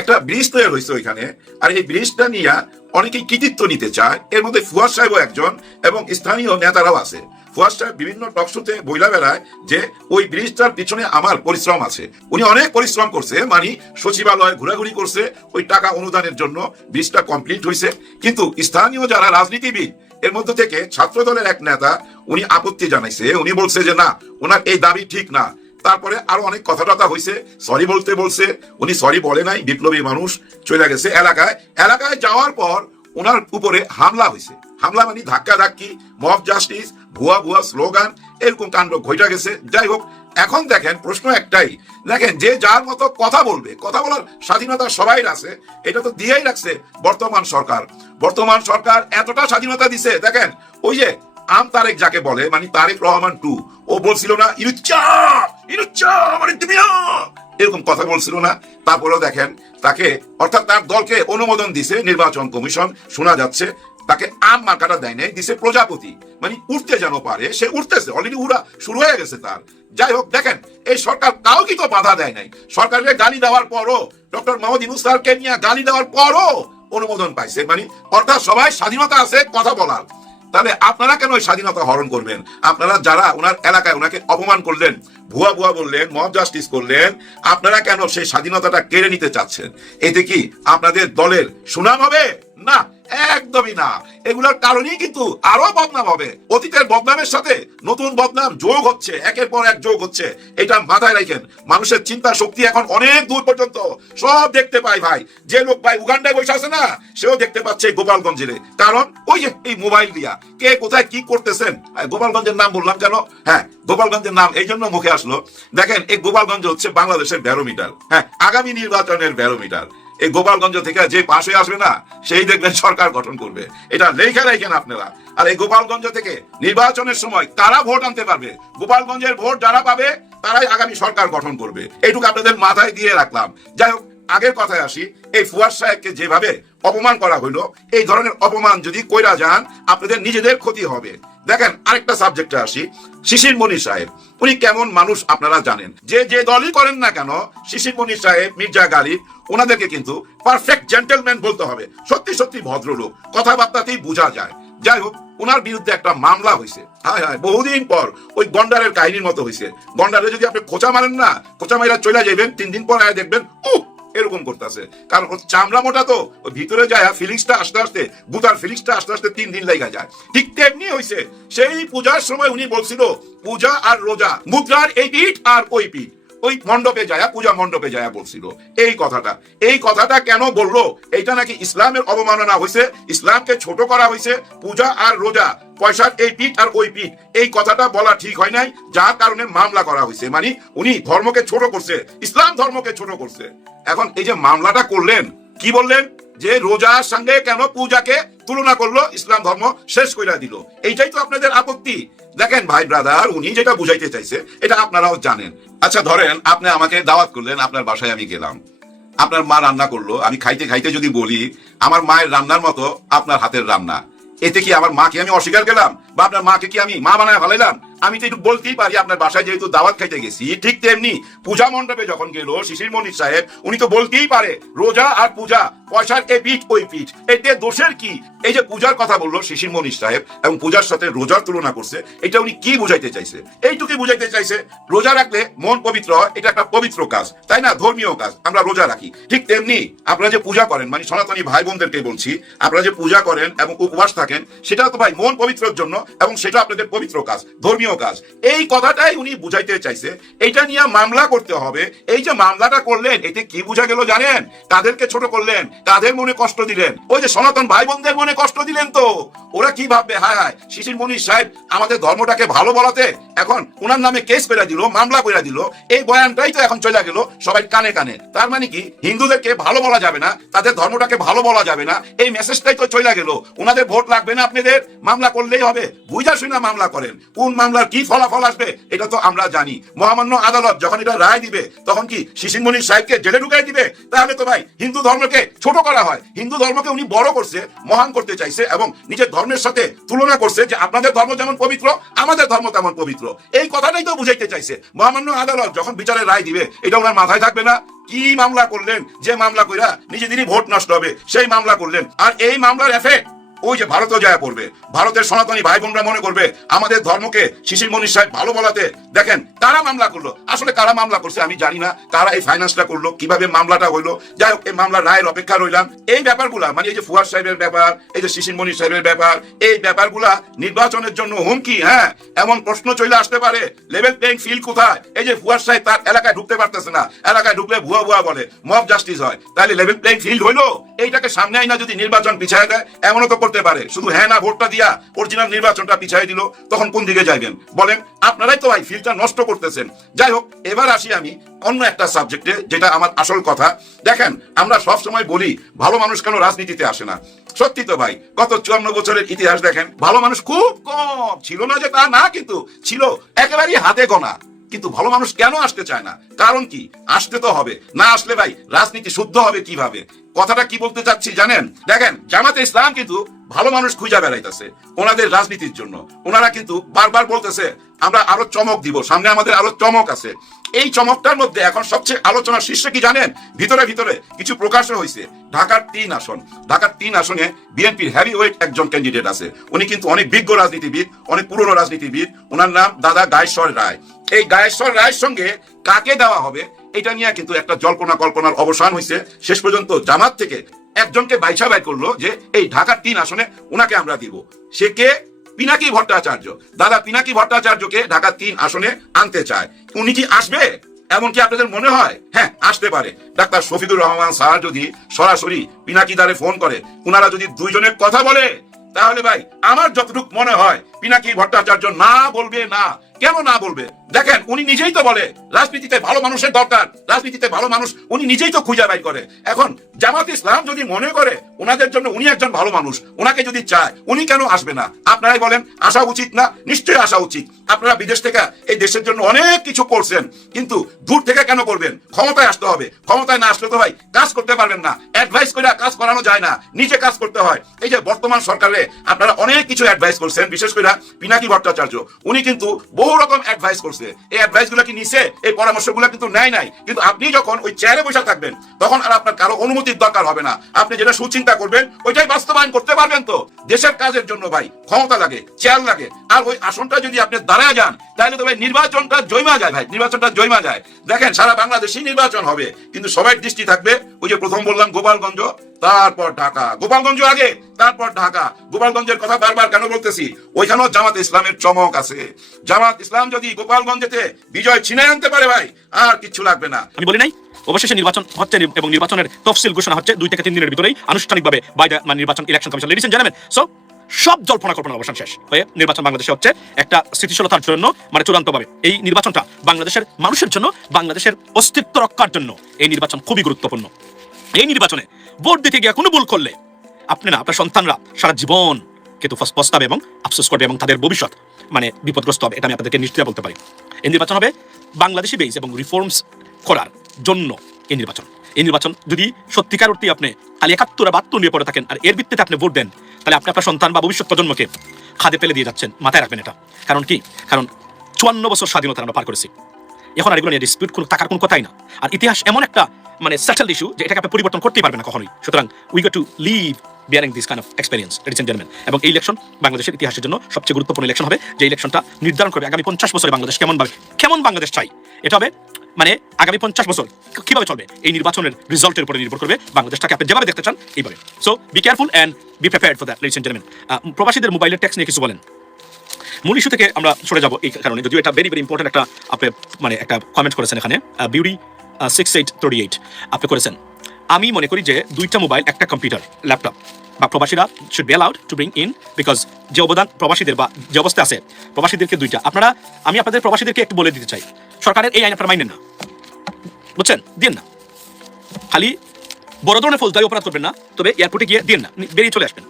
একটা ব্রিজ তৈরি হয়েছে ওইখানে, আর এই ব্রিজটা নিয়ে অনেকেই কৃতিত্ব নিতে চায়, এর মধ্যে ফুয়াদ সাহেবও একজন এবং স্থানীয় নেতারাও আছে। ফুয়াদ সাহেব বিভিন্ন টকশোতে বইলা বেড়ায় যে ওই ব্রিজটার পিছনে আমার পরিশ্রম আছে, উনি অনেক পরিশ্রম করছে, মানে সচিবালয় ঘোরাঘুরি করছে ওই টাকা অনুদানের জন্য, ব্রিজটা কমপ্লিট হয়েছে। কিন্তু স্থানীয় যারা রাজনীতিবিদ, এর মধ্যে থেকে ছাত্র দলের এক নেতা উনি আপত্তি জানাইছে, উনি বলছে যে না, ওনার এই দাবি ঠিক না। তারপরে আরো অনেক কথা টথা হয়েছে, সরি বলতে বলছে, উনি সরি বলে নাই, বিপ্লবী মানুষ চলে গেছে এলাকায়। এলাকায় যাওয়ার পর ওনার উপরে হামলা হয়েছে, হামলা মানে ধাক্কা ধাক্কি, মব জাস্টিস, ভুয়া ভুয়া স্লোগান, এরকম কাণ্ড ঘটা গেছে। যাই হোক, এখন দেখেন প্রশ্ন একটাই, দেখেন যে যার মতো কথা বলবে, কথা বলার স্বাধীনতা সবাই আছে, এটা তো দিয়েই রাখছে বর্তমান সরকার। বর্তমান সরকার এতটা স্বাধীনতা দিছে, দেখেন ওই যে আম তারেক যাকে বলে, মানে তারেক রহমান 2, ও বলছিল না ইনুচ্চা ইনুচ্চা মানে দুনিয়া, এরকম কথা বলছিল না? তারপরেও দেখেন তাকে, অর্থাৎ তার দলকে অনুমোদন দিছে নির্বাচন কমিশন, শোনা যাচ্ছে তাকে আম মার্কাটা দেয় নাই, দিছে প্রজাপতি, মানে উঠতে যেন পারে, সে উঠতেছে, অলরেডি উড়া শুরু হয়ে গেছে তার। যাই হোক, দেখেন এই সরকার কাউকে তো বাধা দেয় নাই, সরকারকে গালি দেওয়ার পরও, ডক্টর মোহাম্মদ ইউনূস স্যারকে নিয়ে গালি দেওয়ার পরও অনুমোদন পাইছে, মানে অর্থাৎ সবাই স্বাধীনতা আছে কথা বলার। তাহলে আপনারা কেন ওই স্বাধীনতা হরণ করবেন? আপনারা যারা ওনার এলাকায় ওনাকে অপমান করলেন, ভুয়া ভুয়া বললেন, মব জাস্টিস করলেন, আপনারা কেন সেই স্বাধীনতাটা কেড়ে নিতে চাচ্ছেন? এতে কি আপনাদের দলের সুনাম হবে? না, একদমই না। এগুলোর কারণেই কিন্তু আরো বদনাম হবে। অতীতের বদনামের সাথে নতুন বদনাম যোগ হচ্ছে, একের পর এক যোগ হচ্ছে, এটা মাথায় রাখেন। মানুষের চিন্তা শক্তি এখন অনেক দূর পর্যন্ত সব দেখতে পায় ভাই। যে লোক ভাই উগান্ডায় বসে আছে না, সেও দেখতে পাচ্ছে গোপালগঞ্জে, কারণ ওই যে এই মোবাইল দিয়া কে কোথায় কি করতেছেন। গোপালগঞ্জের নাম বললাম কেন? হ্যাঁ, গোপালগঞ্জের নাম এই জন্য মুখে আসলো, দেখেন এই গোপালগঞ্জ হচ্ছে বাংলাদেশের ব্যারোমিটার, হ্যাঁ আগামী নির্বাচনের ব্যারোমিটার। এই গোপালগঞ্জ থেকে যে পাশ হয়ে আসবে না, সেই দেখবেন সরকার গঠন করবে, এটা লেখা রাখেন আপনারা। আর এই গোপালগঞ্জ থেকে নির্বাচনের সময় কারা ভোট আনতে পারবে, গোপালগঞ্জের ভোট যারা পাবে তারাই আগামী সরকার গঠন করবে, এইটুকু আপনাদের মাথায় দিয়ে রাখলাম। যাই হোক, আগের কথায় আসি, এই ফুয়াদ সাহেবকে যেভাবে অপমান করা হইলো, এই ধরনের অপমান যদি কইরা যান, আপনাদের নিজেদের ক্ষতি হবে। দেখেন আরেকটা সাবজেক্টে আসি, শিশির মনির সাহেব, উনি কেমন মানুষ আপনারা জানেন। যে যে দলই করেন না কেন, শিশির মনির সাহেব, মির্জা গালিব, ওনাদেরকে কিন্তু পারফেক্ট জেন্টলম্যান বলতে হবে, সত্যি সত্যি ভদ্রলোক, কথাবার্তাতেই বোঝা যায়। যাই হোক, ওনার বিরুদ্ধে একটা মামলা হয়েছে, হ্যাঁ হ্যাঁ, বহুদিন পর, ওই গন্ডারের কাহিনীর মতো হয়েছে। গন্ডারে যদি আপনি খোঁচা মারেন না, খোঁচা মাইরা চলে যাবেন, 3 দিন পর আয় দেখবেন এরকম করতেছে, কারণ ওর চামড়া মোটা তো, ওই ভিতরে যায় ফিলিংসটা আসতে আসতে, গুতার ফিলিংসটা আসতে আসতে 3 দিন লেগে যায়। ঠিক তেমনি হয়েছে, সেই পূজার সময় উনি বলছিল পূজা আর রোজা মুদ্রার এই পিঠ আর ওই পিঠ, ওই মণ্ডপে যায়, পূজা মণ্ডপে যায় বলছিল এই কথাটা কেন বললো? এইটা নাকি ইসলামের অবমাননা হয়েছে, ইসলামকে ছোট করা হয়েছে, পূজা আর রোজা, পয়সার এই পিঠ আর ওই পিঠ, এই কথাটা বলা ঠিক হয় নাই, যার কারণে মামলা করা হয়েছে। মানে উনি ধর্মকে ছোট করছে, ইসলাম ধর্মকে ছোট করছে। এখন এই যে মামলাটা করলেন, কি বললেন যে রোজার সঙ্গে কেন পূজাকে তুলনা করলো, ইসলাম ধর্ম শেষ কইরা দিল, এইটাই তো আপনাদের আপত্তি। দেখেন ভাই ব্রাদার, উনি যেটা বুঝাইতে চাইছে এটা আপনারাও জানেন। আচ্ছা ধরেন আপনি আমাকে দাওয়াত করলেন, আপনার বাসায় আমি গেলাম, আপনার মা রান্না করলো, আমি খাইতে খাইতে যদি বলি আমার মায়ের রান্নার মতো আপনার হাতের রান্না, এতে কি আমার মাকে আমি অস্বীকার গেলাম, বা আপনার মাকে কি আমি মা বানায় ভালাইলাম? আমি তো একটু বলতেই পারি আপনার বাসায় যেহেতু দাওয়াত খাইতে গেছি। ঠিক তেমনি পূজা মণ্ডপে যখন গেল শিশির মনির সাহেব, উনি তো বলতেই পারে রোজা আর পূজা পয়সার এ পিঠ ওই পিঠ, এতে দোষের কি? এই যে পূজার কথা বললো শিশির মনীষ সাহেব এবং পূজার সাথে রোজার তুলনা করছে, এটা উনি কি বুঝাইতে চাইছে? এইটুকুই বুঝাইতে চাইছে রোজা রাখলে মন পবিত্র হয়, এটা একটা পবিত্র কাজ, তাই না? ধর্মীয় কাজ, আমরা রোজা রাখি। ঠিক তেমনি আপনারা যে পূজা করেন, মানে সনাতনী ভাই বোনদেরকে বলছি, আপনারা যে পূজা করেন এবং উপবাস থাকেন, সেটা তো ভাই মন পবিত্রের জন্য, এবং সেটা আপনাদের পবিত্র কাজ, ধর্মীয় কাজ। এই কথাটাই উনি বুঝাইতে চাইছে। এইটা নিয়ে মামলা করতে হবে। এই যে মামলাটা করলেন, এতে কি বোঝা গেল জানেন? তাদেরকে ছোট করলেন, তাদের মনে কষ্ট দিলেন, ওই যে সনাতন ভাই বোনদের মনে কষ্ট দিলেন। তো ওরা কি ভাববে, হায় হায় শিশির মনীষ সাহেব আমাদের ধর্মটাকে ভালো বলাতে এখন ওনার নামে কেস করে দিল, মামলা করে দিল, এই বয়ানটাই তো এখন চলে গেল সবাই কানে কানে। তার মানে কি হিন্দুদেরকে ভালো বলা যাবে না, তাদের ধর্মটাকে ভালো বলা যাবে না, এই মেসেজটাই তো চলে গেল। ওনাদের ভোট লাগবে না আপনাদের, মামলা করলেই হবে। বুঝা শুনে মামলা করেন, কোন মামলার কি ফলাফল আসবে এটা তো আমরা জানি। মহামান্য আদালত যখন এটা রায় দিবে, তখন কি শিশির মনীষ সাহেবকে জেলে ঢুকাই দিবে? তাহলে তো ভাই হিন্দু ধর্মকে ছোট করা হয়। হিন্দু ধর্মকে উনি বড় করছে, মহান করতে চাইছে, এবং নিজের ধর্মের সাথে তুলনা করছে যে আপনাদের ধর্ম যেমন পবিত্র, আমাদের ধর্ম তেমন পবিত্র। এই কথাটাই তো বুঝাইতে চাইছে। মহামান্য আদালত যখন বিচারের রায় দিবে, এটা ওনার মাথায় থাকবে না? কি মামলা করলেন, যে মামলা কইরা নিজেদেরই ভোট নষ্ট হবে সেই মামলা করলেন। আর এই মামলার এফেক্ট ওই যে ভারতও যায় পড়বে। ভারতের সনাতনী ভাই বোনরা মনে করবে আমাদের ধর্মকে শিশির মনীষ সাহেব ভালো বলাতে, দেখেন কারা মামলা করলো। আসলে কারা মামলা করছে আমি জানি না, কারা এই ফাইন্যান্সটা করলো, কিভাবে মামলাটা হইলো। যাই হোক, এই মামলার রায়ের অপেক্ষা রইলাম। এই ব্যাপারগুলা, মানে এই যে ফুয়াদ সাহেবের ব্যাপার, এই যে শিশির মনীষ সাহেবের ব্যাপার, এই ব্যাপারগুলা নির্বাচনের জন্য হুমকি। হ্যাঁ, এমন প্রশ্ন চলে আসতে পারে, লেভেল প্লেইং ফিল্ড কোথায়? এই যে ফুয়াদ সাহেব তার এলাকায় ঢুকতে পারতেছে না, এলাকায় ঢুকলে ভুয়া ভুয়া বলে, মব জাস্টিস হয়, তাহলে লেভেল প্লেইং ফিল্ড হইলো? এইটাকে সামনে আইনা যদি নির্বাচন পিছায় দেয়, এমনও তো করতে পারে শুধু হ্যাঁ না ভোটটা দিয়া অরিজিনাল নির্বাচনটা পিছাই দিল, তখন কোন দিকে যাইবেন বলেন? আপনারাই তো ভাই ফিল্ডটা নষ্ট করতেছেন। যাই হোক, এবার আসি আমি অন্য একটা সাবজেক্টে, যেটা আমার আসল কথা। দেখেন, আমরা সব সময় বলি ভালো মানুষ কেন রাজনীতিতে আসে না। সত্যি তো ভাই, গত 54 বছরের ইতিহাস দেখেন, ভালো মানুষ খুব কম ছিল, না যে তা না, কিন্তু ছিল একেবারেই হাতে গোনা। কিন্তু ভালো মানুষ কেন আসতে চায় না? কারণ কি? আসতে তো হবে, না আসলে ভাই রাজনীতি শুদ্ধ হবে কিভাবে? কথাটা কি বলতে চাচ্ছি জানেন? দেখেন, জামাতে ইসলাম কিন্তু ভালো মানুষ খুঁজা বেড়াইতেছে ওনাদের রাজনীতির জন্য। ওনারা কিন্তু বারবার বলতেছে আমরা আরো চমক দিব, সামনে আমাদের আরো চমক আছে। এই চমকটার মধ্যে এখন সবচেয়ে আলোচনার শীর্ষে কি জানেন? ভিতরে ভিতরে কিছু প্রকাশ হয়েছে। ঢাকার 3 আসন, ঢাকার 3 আসনে বিএনপির হেভি ওয়েট একজন ক্যান্ডিডেট আছে। উনি কিন্তু অনেক বিজ্ঞ রাজনীতিবিদ, অনেক পুরনো রাজনীতিবিদ। ওনার নাম দাদা গায়েশ্বর রায়। এই গায়েশ্বর রায়ের সঙ্গে কাকে দেওয়া হবে, এটা নিয়ে কিন্তু একটা জল্পনা কল্পনার অবসান হয়েছে। শেষ পর্যন্ত জামাত থেকে একজনকে বাইছা বাই করলো যে এই ঢাকার 3 আসনে উনাকে আমরা দিব। সে কে? পিনাকি ভট্টাচার্য। দাদা পিনাকি ভট্টাচার্যকে ঢাকা 3 আসনে আনতে চায়। উনি কি আসবে এমনকি আপনাদের মনে হয়? হ্যাঁ, আসতে পারে। ডাক্তার শফিকুর রহমান স্যার যদি সরাসরি পিনাকি দ্বারে ফোন করে, উনারা যদি দুইজনের কথা বলে, তাহলে ভাই আমার যতটুকু মনে হয় পিনাকি ভট্টাচার্য না বলবে না। কেন না বলবে? দেখেন, উনি নিজেই তো বলে রাজনীতিতে ভালো মানুষের দরকার, রাজনীতিতে ভালো মানুষ উনি নিজেই তো খুঁজে বাই করে। এখন জামাত ইসলাম যদি মনে করে ওনাদের জন্য উনি একজন ভালো মানুষ, ওনাকে যদি চায়, উনি কেন আসবে না? আপনারাই বলেন, আসা উচিত না? নিশ্চয়ই আসা উচিত। আপনারা বিদেশ থেকে এই দেশের জন্য অনেক কিছু করছেন, কিন্তু দূর থেকে কেন করবেন? ক্ষমতায় আসতে হবে। ক্ষমতায় না আসলে তো ভাই কাজ করতে পারবেন না। অ্যাডভাইস করে কাজ করানো যায় না, নিজে কাজ করতে হয়। এই যে বর্তমান সরকারে আপনারা অনেক কিছু অ্যাডভাইস করছেন, বিশেষ করে পিনাকি ভট্টাচার্য, উনি কিন্তু বহু রকম অ্যাডভাইস করছে। এই অ্যাডভাইস গুলো কি নিছে? এই পরামর্শগুলো কিন্তু নেয় নাই। কিন্তু আপনি যখন ওই চেয়ারে বসে থাকবেন, তখন আর আপনার কারো অনুমতির দরকার হবে না। আপনি যেটা সুচিন্তা করবেন ওইটাই বাস্তবায়ন করতে পারবেন। তো দেশের কাজের জন্য ভাই ক্ষমতা লাগে, চেয়ার লাগে। আর ওই আসনটা যদি আপনি দাঁড়ায় যান, তাহলে তো ভাই নির্বাচনটা জয়মা যায়। ভাই নির্বাচনটা জয়মা যায়। দেখেন, সারা বাংলাদেশেই নির্বাচন হবে, কিন্তু সবাই দৃষ্টি থাকবে ওই যে প্রথম বললাম গোপালগঞ্জ, তারপর ঢাকা। গোপালগঞ্জ আগে, তারপর ঢাকা। গোপালগঞ্জের কথা বারবার কেন বলতেছি? ওইখানেও জামাত ইসলামের চমক আছে। জামাত ইসলাম যদি গোপালগঞ্জেতে বিজয় ছিনিয়ে আনতে পারে, ভাই আর কিছু লাগবে না। আমি বলি নাই অবশেষে নির্বাচন হচ্ছে এবং নির্বাচনের তফসিল ঘোষণা হচ্ছে 2 থেকে 3 দিনের ভিতরেই আনুষ্ঠানিকভাবে বাই দ্য নির্বাচন election commission. Ladies and gentleman, so সব জল্পনা কল্পনার অবসান শেষ হয়ে নির্বাচন বাংলাদেশে হচ্ছে একটা স্থিতিশীলতার জন্য, মানে চূড়ান্তভাবে এই নির্বাচনটা বাংলাদেশের মানুষের জন্য, বাংলাদেশের অস্তিত্ব রক্ষার জন্য এই নির্বাচন খুবই গুরুত্বপূর্ণ। এই নির্বাচনে ভোট দিতে গিয়ে কোনো ভুল করলে আপনি না, আপনার সন্তানরা সারা জীবন কিন্তু পস্তাবে এবং আফসোস করবে এবং তাদের ভবিষ্যৎ মানে বিপদগ্রস্ত হবে। এটা আমি আপনাদেরকে নিশ্চয়ই বলতে পারি। এই নির্বাচন হবে বাংলাদেশি বেস এবং রিফর্মস করার জন্য। এই নির্বাচন যদি সত্যিকার অর্থে আপনি খালি 71-72 নিয়ে পড়ে থাকেন আর এর ভিত্তিতে আপনি ভোট দেন, তাহলে আপনি আপনার সন্তান বা ভবিষ্যৎ প্রজন্মকে খাদে ফেলে দিয়ে যাচ্ছেন। মাথায় রাখবেন এটা। কারণ কি? কারণ 54 বছর স্বাধীনতা আমরা পার করেছি। এখন আর এগুলো নিয়ে ডিসপিউট থাকার কোনো কথাই না। আর ইতিহাস এমন একটা মানে সেটেলড ইস্যু যে এটাকে আপনি পরিবর্তন করতেই পারবেন না কখনোই। সুতরাং we got to live bearing this kind of experience, ladies and gentleman. এবং এই ইলেকশন বাংলাদেশের ইতিহাসের জন্য সবচেয়ে গুরুত্বপূর্ণ ইলেকশন হবে, যে ইলেকশনটা নির্ধারণ করবে আগামী 50 বছরে বাংলাদেশ কেমন বাংলাদেশ চাই। এটা হবে মানে আগামী 50 বছর কিভাবে চলবে এই নির্বাচনের রেজাল্টের উপরে নির্ভর করবে বাংলাদেশটাকে আপনি যেভাবে দেখতে চান এইভাবে। So be careful and be prepared for that, ladies and gentleman. প্রবাসীদের মোবাইলের ট্যাক্স নিয়ে কিছু বলেন। মূল ইস্যু থেকে আমরা সরে যাবো এই কারণে, যদিও এটা ভেরি ভেরি ইম্পর্টেন্ট একটা আপনি মানে একটা কমেন্ট করেছেন এখানে, বিউটি 6838 আপনি করেছেন। আমি মনে করি যে দুইটা মোবাইল, একটা কম্পিউটার, ল্যাপটপ বা প্রবাসীরা should be allowed to bring in, because যে অবদান প্রবাসীদের বা যে অবস্থা আছে প্রবাসীদেরকে দুইটা। আমি আপনাদের প্রবাসীদেরকে একটু বলে দিতে চাই, সরকারের এই আইন আপনারা মাইনেন না, বুঝছেন, দিন না। খালি বড় ধরনের ফৌজদারি অপরাধ করবেন না, তবে এয়ারপোর্টে গিয়ে দিন না, বেরিয়ে চলে আসবেন।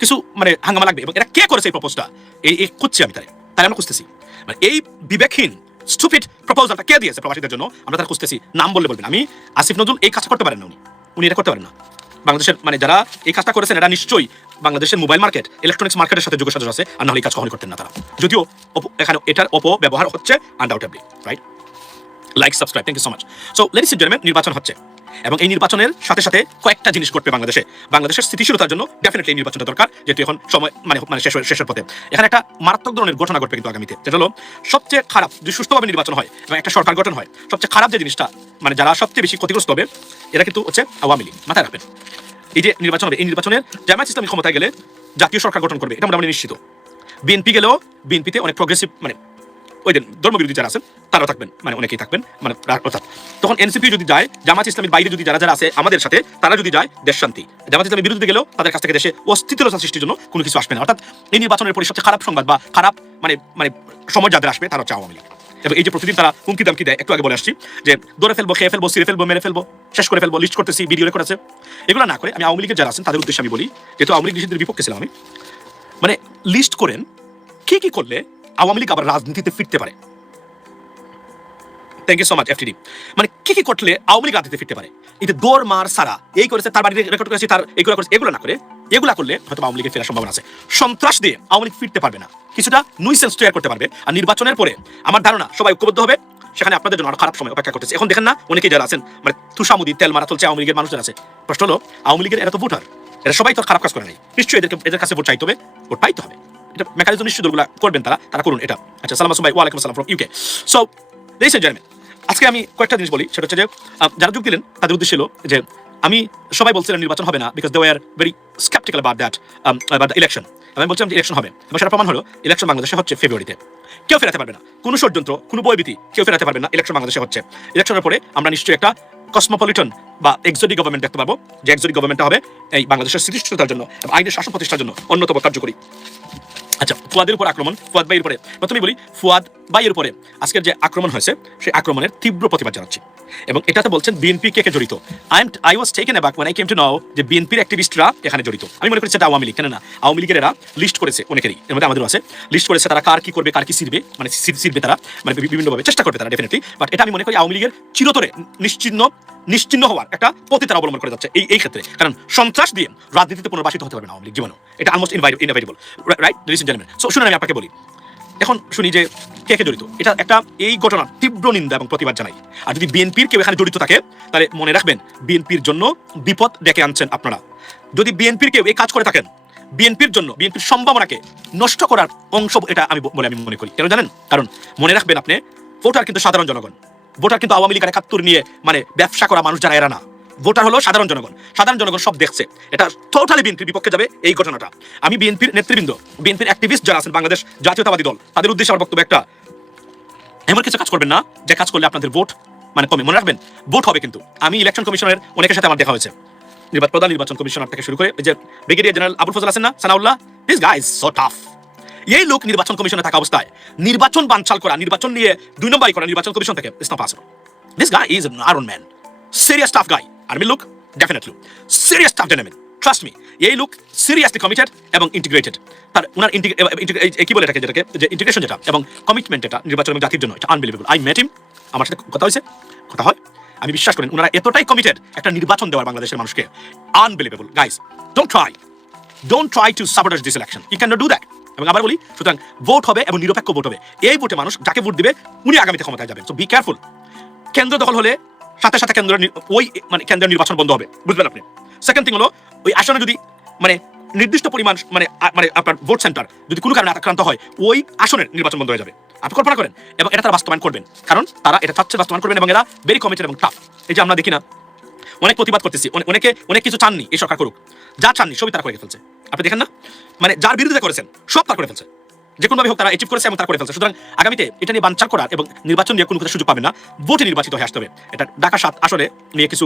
কিছু মানে হাঙ্গামা লাগবে। এবং এরা কে করেছে এই প্রপোজটা, এই খুঁজছি আমি, তাই আমরা খুঁজতেছি। মানে এই বিবেকহীন স্টুপিড প্রপোজালটা কে দিয়েছে প্রবাসীদের জন্য, আমরা তারা খুঁজতেছি। নাম বললে বলবেন। আমি আসিফ নজরুল এই কাজটা করতে পারেন না, উনি এটা করতে পারেন না। বাংলাদেশের মানে যারা এই কাজটা করেছেন এরা নিশ্চয়ই বাংলাদেশের মোবাইল মার্কেট, ইলেকট্রনিক্স মার্কেটের সাথে যোগাযোগ আছে, আর নাহলে এই কাজ কখনই করতেন না তারা। যদিও এখানে এটার অপব্যবহার হচ্ছে undoubtedly, right? Like, subscribe, thank you so much. So ladies and gentleman, নির্বাচন হচ্ছে এবং এই নির্বাচনের সাথে সাথে কয়েকটা জিনিস ঘটবে বাংলাদেশের স্থিতিশীলতার জন্য ডেফিনেটলি এই নির্বাচনটা দরকার, যেহেতু এখন সময় মানে শেষের পথে। এখানে একটা মারাত্মক ধরনের ঘটনা ঘটবে কিন্তু আগামীতে, যেটা হলো সবচেয়ে খারাপ, যদি সুষ্ঠুভাবে নির্বাচন হয় এবং একটা সরকার গঠন হয়, সবচেয়ে খারাপ যে জিনিসটা, মানে যারা সবচেয়ে বেশি ক্ষতিগ্রস্ত হবে এরা কিন্তু হচ্ছে আওয়ামী লীগ। মাথায় রাখবেন, এই যে নির্বাচন হবে, এই নির্বাচনের জামায়াত ইসলামী ক্ষমতায় গেলে জাতীয় সরকার গঠন করবে, এটা মোটামুটি নিশ্চিত। বিএনপি গেলেও বিএনপিতে অনেক প্রগ্রেসিভ মানে ওই দিন ধর্মবিরোধী যারা আছেন তারাও থাকবেন, মানে অনেকেই থাকবেন, মানে অর্থাৎ তখন এনসিপি যদি যায়, জামাত ইসলামের বাইরে যদি যারা আছে আমাদের সাথে, তারা যদি যায়, দেশ শান্তি। জামাত ইসলামের বিরুদ্ধে গেলেও তাদের কাছ থেকে দেশে অস্থিতিশীলতা সৃষ্টির জন্য কোনো কিছু আসবে না। অর্থাৎ এই নির্বাচনের পরে সবচেয়ে খারাপ সংবাদ বা খারাপ মানে সময় যাদের আসবে তারা হচ্ছে আওয়ামী লীগ। এবং এই যে প্রতিদিন তারা হুমকি দামকি দেয়, একটু আগে বলে আসছি যে ধরে ফেলবো, খেয়ে ফেলবো, ছিঁড়ে ফেলবো, মেরে ফেলবো, শেষ করে ফেলবো, লিস্ট করতেছি, ভিডিও রেকর্ড আছে, এগুলো না করে আমি আওয়ামী লীগের যারা আছেন তাদের উদ্দেশ্যে আমি বলি, যেহেতু আওয়ামী লীগ নিষিদ্ধের বিপক্ষে ছিলাম আমি, মানে লিস্ট করেন কি কি করলে আওয়ামী লীগ আবার রাজনীতিতে ফিরতে পারে। Thank you so much FTD. মানে কি কি করলে আওয়ামী লীগ রাজনীতিতে ফিরতে পারে, এটা দৌড় মার সারা এই করেছে, তার বাড়িতে রেকর্ড করেছে, তার এগুলো করেছে, এগুলো না করে এগুলা করলে হয়তো আওয়ামী লীগের ফেরার সম্ভাবনা আছে। সন্ত্রাস দিয়ে আওয়ামী লীগ ফিরতে পারবে না, কিছুটা নুইসেন্স তৈরি করতে পারবে। আর নির্বাচনের পরে আমার ধারণা সবাই ঐক্যবদ্ধ হবে, সেখানে আপনাদের জন্য আরো খারাপ সময় অপেক্ষা করতেছে। এখন দেখেন না অনেকেই যারা আছেন মানে তুষামুদি তেল মারা চলছে, আওয়ামী লীগের মানুষ যারা আছে, প্রশ্ন হলো আওয়ামী লীগের এরা তো ভোটার, এরা সবাই তো খারাপ কাজ করে নাই, নিশ্চয়ই এদের কাছে ভোট চাইতে হবে, ভোট পাইতে হবে। এটা মেকানিজম নিশ্চয়ই দলগুলা করবেন, তারা করুন এটা। আচ্ছা, সালাম আসুন ভাই, ওয়ালাইকুম আসসালাম from UK. So ladies and gentleman, আজকে আমি কয়েকটা জিনিস বলি, সেটা হচ্ছে যে যারা যোগ দিলেন তাদের উদ্দেশ্য ছিল যে আমি সবাই বলছিলাম নির্বাচন হবে না, because they were very sceptical about the election. আমি বলছিলাম যে ইলেকশন হবে, এবং সেটা প্রমাণ হলো ইলেকশন বাংলাদেশে হচ্ছে ফেব্রুয়ারিতে। কেউ ফেরাতে পারবে না, কোনো ষড়যন্ত্র, কোনো বইভীতি, কেউ ফেরাতে পারবে না। ইলেকশন বাংলাদেশে হচ্ছে, ইলেকশনের পরে আমরা নিশ্চয়ই একটা কসমোপলিটন বা এক্সোটিক গভর্নমেন্ট দেখতে পাবো, যে এক্সোটিক গভর্নমেন্টটা হবে এই বাংলাদেশের স্থিতিশীলতার জন্য এবং আইনের শাসন প্রতিষ্ঠার জন্য অন্যতম কার্যকরী। আচ্ছা, ফুয়াদের উপর আক্রমণ, ফুয়াদ ভাইয়ের উপরে প্রথমে বলি, ফুয়াদ ভাইয়ের উপরে আজকের যে আক্রমণ হয়েছে সেই আক্রমণের তীব্র প্রতিবাদ জানাচ্ছি। এবং এটাতে বলছেন বিএনপি কে জড়িত। I was taken অ্যাবাক when I came to know যে বিএনপির অ্যাক্টিভিস্টরা এখানে জড়িত। আমি মনে করি সেটা আওয়ামী লীগ, কেন না আওয়ামী লীগের এরা লিস্ট করেছে, অনেকেরই এর মধ্যে আমাদেরও আছে, লিস্ট করেছে তারা কার কি করবে, কার কি ছিড়বে, মানে ছিড়বে তারা, মানে বিভিন্নভাবে চেষ্টা করবে তারা ডেফিনেটলি। বাট এটা আমি মনে করি আওয়ামী লীগের চিরতরে নিশ্চিহ্ন হওয়ার একটা পথে তারা অবলম্বন করে যাচ্ছে এই ক্ষেত্রে। কারণ সন্ত্রাস দিয়ে রাজনীতিতে পুনর্বাসিত হতে পারবে না আওয়ামী লীগ জীবনও, এটা almost inevitable, right ladies and gentleman. So শুনুন, আমি আপনাকে বলি, এখন শুনি যে কে জড়িত, এটা একটা এই ঘটনার তীব্র নিন্দা এবং প্রতিবাদ জানাই। আর যদি বিএনপির কেউ এখানে জড়িত থাকে তাহলে মনে রাখবেন বিএনপির জন্য বিপদ ডেকে আনছেন আপনারা। যদি বিএনপির কেউ এই কাজ করে থাকেন, বিএনপির জন্য বিএনপির সম্ভাবনাকে নষ্ট করার অংশ এটা আমি মনে করি। কেন জানেন? কারণ মনে রাখবেন আপনি, ভোটার কিন্তু সাধারণ জনগণ, ভোটার কিন্তু আওয়ামী লীগের ৭১ নিয়ে মানে ব্যবসা করা মানুষ যারা, এরা না। ভোটার হলো সাধারণ জনগণ, সাধারণ জনগণ সব দেখছে। এটা টোটালি বিএনপির বিপক্ষে যাবে এই ঘটনাটা। আমি বিএনপির নেতৃবৃন্দ, বিএনপির অ্যাক্টিভিস্ট যারা আছেন বাংলাদেশ জাতীয়তাবাদী দল, তাদের উদ্দেশ্যে আমার বক্তব্য একটা, এমন কিছু কাজ করবেন না যে কাজ করলে আপনাদের ভোট মানে কমে। মনে রাখবেন ভোট হবে, কিন্তু আমি ইলেকশন কমিশনের অনেকের সাথে আমার দেখা হয়েছে, প্রধান নির্বাচন কমিশনার থেকে শুরু করে যে ব্রিগেডিয়ার জেনারেল আবুল ফজল আছেন না, Sanaullah, this guy is so tough. এই লোক নির্বাচন কমিশনে থাকা অবস্থায় নির্বাচন বানচাল করা, নির্বাচন নিয়ে ২ নম্বরই করা নির্বাচন কমিশন থেকে, it's not possible. This guy is an iron man, serious tough guy. Army লোক, definitely serious tough gentleman, trust me. এই লোক সিরিয়াসলি কমিটেড এবং ইন্টিগ্রেটেড। তার ওনার কি বলে যেটাকে যে ইন্টিগ্রেশন যেটা এবং কমিটমেন্ট যেটা নির্বাচন এবং জাতির জন্য, এটা আনবিলিভেবল। আই মেট হিম, আমার সাথে কথা হয়েছে, কথা হয়, আমি বিশ্বাস করেন ওনারা এতটাই কমিটেড একটা নির্বাচন দেওয়ার বাংলাদেশের মানুষকে। Unbelievable guys, don't try to sabotage this election, you can not do that. এবং আবার বলি, সুতরাং ভোট হবে এবং নিরপেক্ষ ভোট হবে। এই ভোটে মানুষ যাকে ভোট দিবে উনি আগামীতে ক্ষমতায় যাবেন। So be careful. কেন্দ্র দখল হলে সাথে সাথে ওই মানে কেন্দ্রের নির্বাচন বন্ধ হবে, বুঝবেন আপনি। সেকেন্ড থিং হলো ওই আসনে যদি মানে নির্দিষ্ট পরিমাণ মানে আপনার ভোট সেন্টার যদি কোনো কারণে আক্রান্ত হয়, ওই আসনের নির্বাচন বন্ধ হয়ে যাবে। আপনি কল্পনা করেন, এবং এটা তারা বাস্তবায়ন করবেন, কারণ তারা এটা চাচ্ছে বাস্তবায়ন করবেন, এবং এরা ভেরি কমিটেড এবং টাফ। এই যে আমরা দেখি না অনেক প্রতিবাদ করতেছি, অনেকে অনেক কিছু চাননি এই সরকার করুক, যা চাননি সবই তারা করে ফেলছে। আপনি দেখেন না, মানে যার বিরোধিতা করেছেন সব তারা করে ফেলছে, যে কোনোভাবে হোক তারা অ্যাচিভ করেছে এবং তারা করে ফেলছে। সুতরাং আগামীতে এটা নিয়ে বানচাল করার এবং নির্বাচন নিয়ে কোনো সুযোগ পাবে না, ভোটে নির্বাচিত হয়ে আসতে হবে। এটা ঢাকা 7 আসলে নিয়ে কিছু